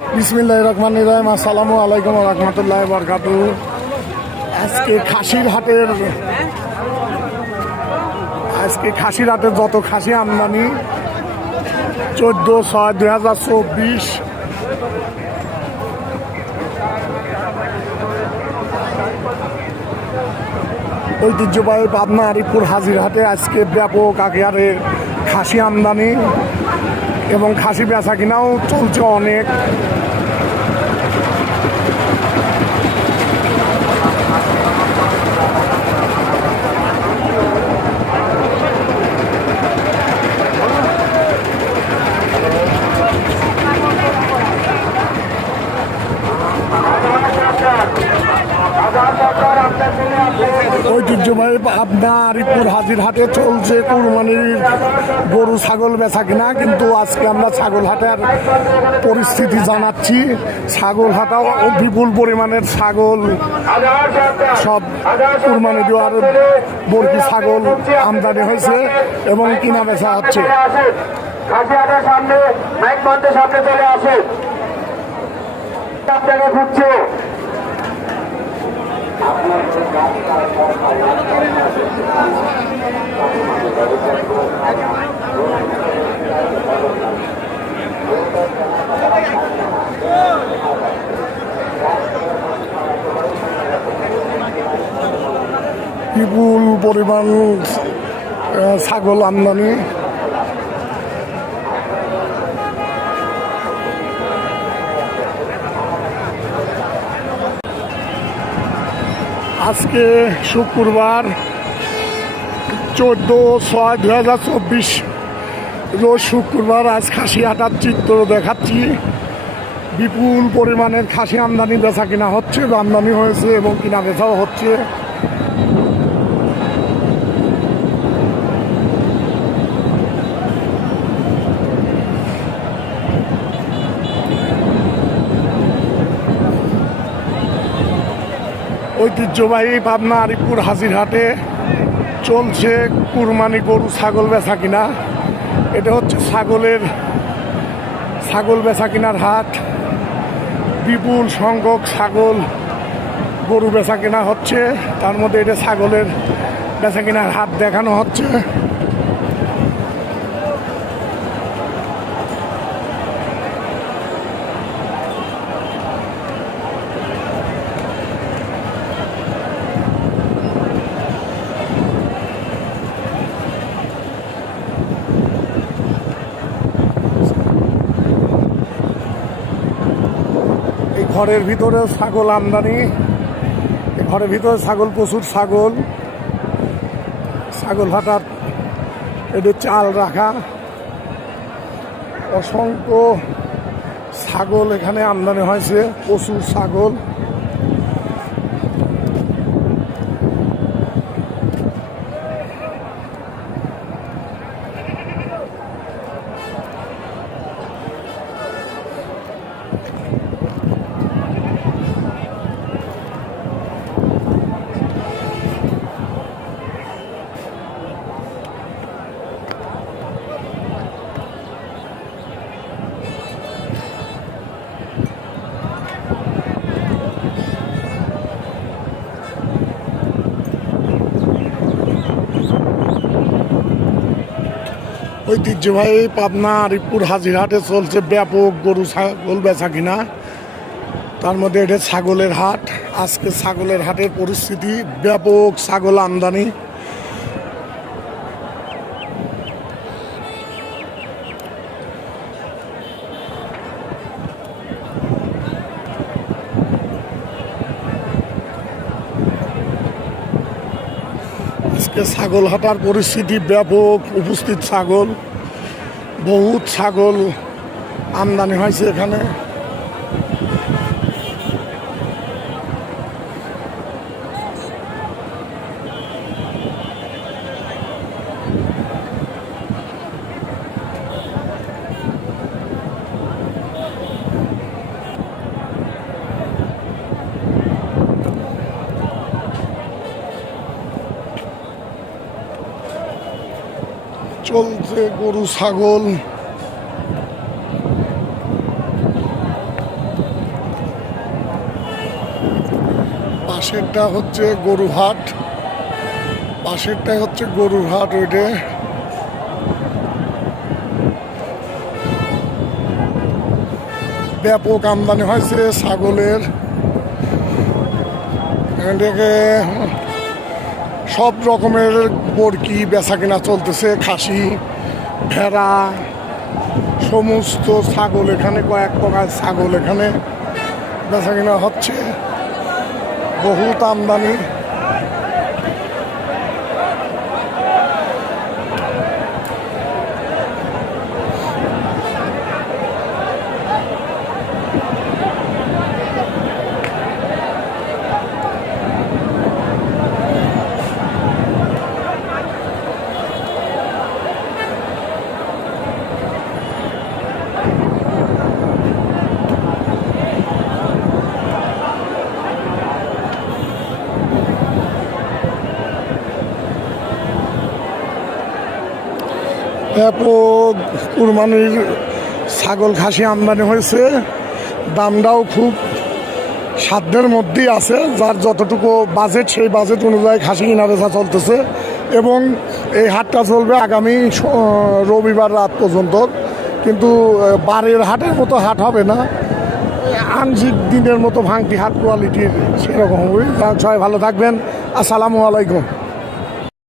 বিসমিল্লাহির রহমানির রহিম। আসসালামু আলাইকুম ওয়া রাহমাতুল্লাহি ওয়া বারাকাতুহু। আজকে খাসির হাটের যত খাসি আমদানি 14/6/2024 ঐতিহ্যবাহী পাবনা আরিফপুর হাজির হাটে আজকে ব্যাপক আকারে খাসি আমদানি এবং খাসি বেচা কিনাও চলছে অনেক। ঐতিহ্যবাহী পাবনা আরিফপুর হাজির হাটে চলছে কুরবানির গরু ছাগল বেচা কিনা, কিন্তু আজকে আমরা ছাগল হাটের পরিস্থিতি জানাচ্ছি। ছাগল হাটাও বিপুল পরিমাণের ছাগল, সব কুরবানি দেওয়ার বর্গি ছাগল আমদানি হয়েছে এবং কিনা বেচা হচ্ছে। বিপুল পরিমাণ ছাগল আমদানি। আজকে শুক্রবার 14/6/2024 রোজ শুক্রবার। আজ খাসি হাটার চিত্র দেখাচ্ছি। বিপুল পরিমাণের খাসি আমদানি বেচা কিনা হচ্ছে, আমদানি হয়েছে এবং কিনা বেচাও হচ্ছে। ঐতিহ্যবাহী পাবনা আরিফপুর হাজির হাটে চলছে কুরবানি গরু ছাগল বেচা কিনা। এটা হচ্ছে ছাগল বেচা কিনার হাট। বিপুল সংখ্যক ছাগল গরু বেচা কিনা হচ্ছে, তার মধ্যে এটা ছাগলের বেচা কিনার হাট দেখানো হচ্ছে। ঘরের ভিতরে ছাগল আমদানি, ঘরের ভিতরে ছাগল, প্রচুর ছাগল হাটার এদের চাল রাখা, অসংখ্য ছাগল এখানে আমদানি হয়েছে, প্রচুর ছাগল। ঐতিহ্যবাহী পাবনা আরিফপুর হাজির হাটে চলছে ব্যাপক গরু ছাগল বেচা কিনা, তার মধ্যে এটা ছাগলের হাট। আজকে ছাগলের হাটের পরিস্থিতি ব্যাপক ছাগল আমদানি। আজকে ছাগল হাটার পরিস্থিতি ব্যাপক, উপস্থিত ছাগল, বহুত ছাগল আমদানি হয়েছে এখানে। চলছে গরু ছাগল। পাশেরটা হচ্ছে গরুহাট, পাশেরটাই হচ্ছে গরুর হাট। ওইটা ব্যাপক আমদানি হয়েছে ছাগলের, এদিকে সব রকমের বরকি বেচা কিনা চলতেছে, খাসি, ভেড়া, সমস্ত ছাগল এখানে, কয়েক প্রকার ছাগল এখানে বেচা কিনা হচ্ছে, বহুত আমদানি। ব্যাপক কুরবানির ছাগল খাসি আমদানি হয়েছে, দামটাও খুব সাধ্যের মধ্যেই আছে, যার যতটুকু বাজেট সেই বাজেট অনুযায়ী খাসি কিনা বেচা চলতেছে। এবং এই হাটটা চলবে আগামী রবিবার রাত পর্যন্ত, কিন্তু বারের হাটের মতো হাট হবে না, আংশিক দিনের মতো ভাঙতি হাট কোয়ালিটির সেরকম হবে। সবাই ভালো থাকবেন, আসসালামু আলাইকুম।